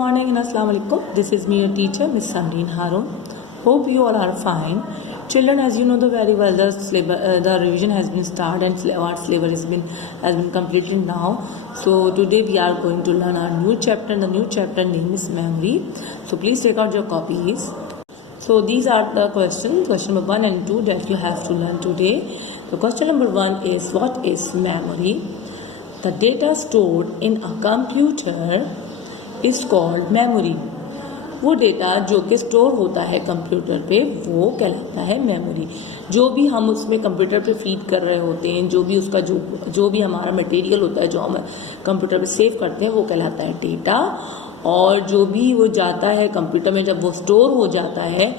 morning and Assalamu alaikum. This is me, your teacher, Miss Samreen Harun. Hope you all are fine. Children, as you know very well, the revision has been started and our syllabus has been completed now. So today we are going to learn our new chapter. The new chapter name is memory. So please take out your copies. So these are the questions. Question number 1 and 2 that you have to learn today. So question number 1 is, what is memory? The data stored in a computer is called memory. वो data जो कि store होता है computer पे वो कहलाता है memory. जो भी हम उसमें कंप्यूटर पे फीड कर रहे होते हैं, जो भी उसका जो भी हमारा मटेरियल होता है जो हम कंप्यूटर पे सेव करते हैं वो कहलाता है डेटा. और जो भी वो जाता है कंप्यूटर में, जब वो स्टोर हो जाता है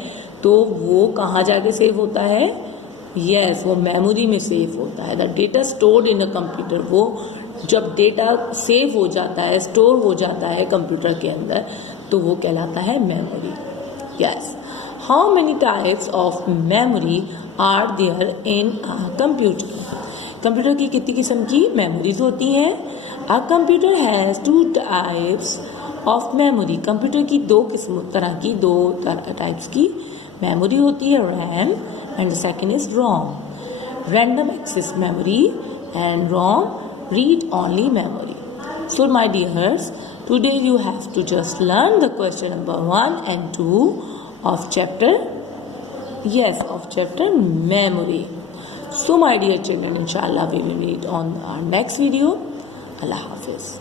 तो वो कहाँ जाके सेव होता है? यस, वो मेमोरी में सेव होता है. The data stored in a computer, वो जब डेटा सेव हो जाता है, स्टोर हो जाता है कंप्यूटर के अंदर तो वो कहलाता है memory. Yes. How many types of memory are there in a computer? Computer की कितनी किस्म की मेमोरीज होती हैं? A computer has 2 types of memory. Computer की दो टाइप्स की मेमोरी होती है. RAM and second is ROM. Random access memory and ROM read only memory. So my dears, today you have to just learn the question number 1 and 2 of chapter memory. So my dear children, inshallah we will meet on our next video. Allah Hafiz.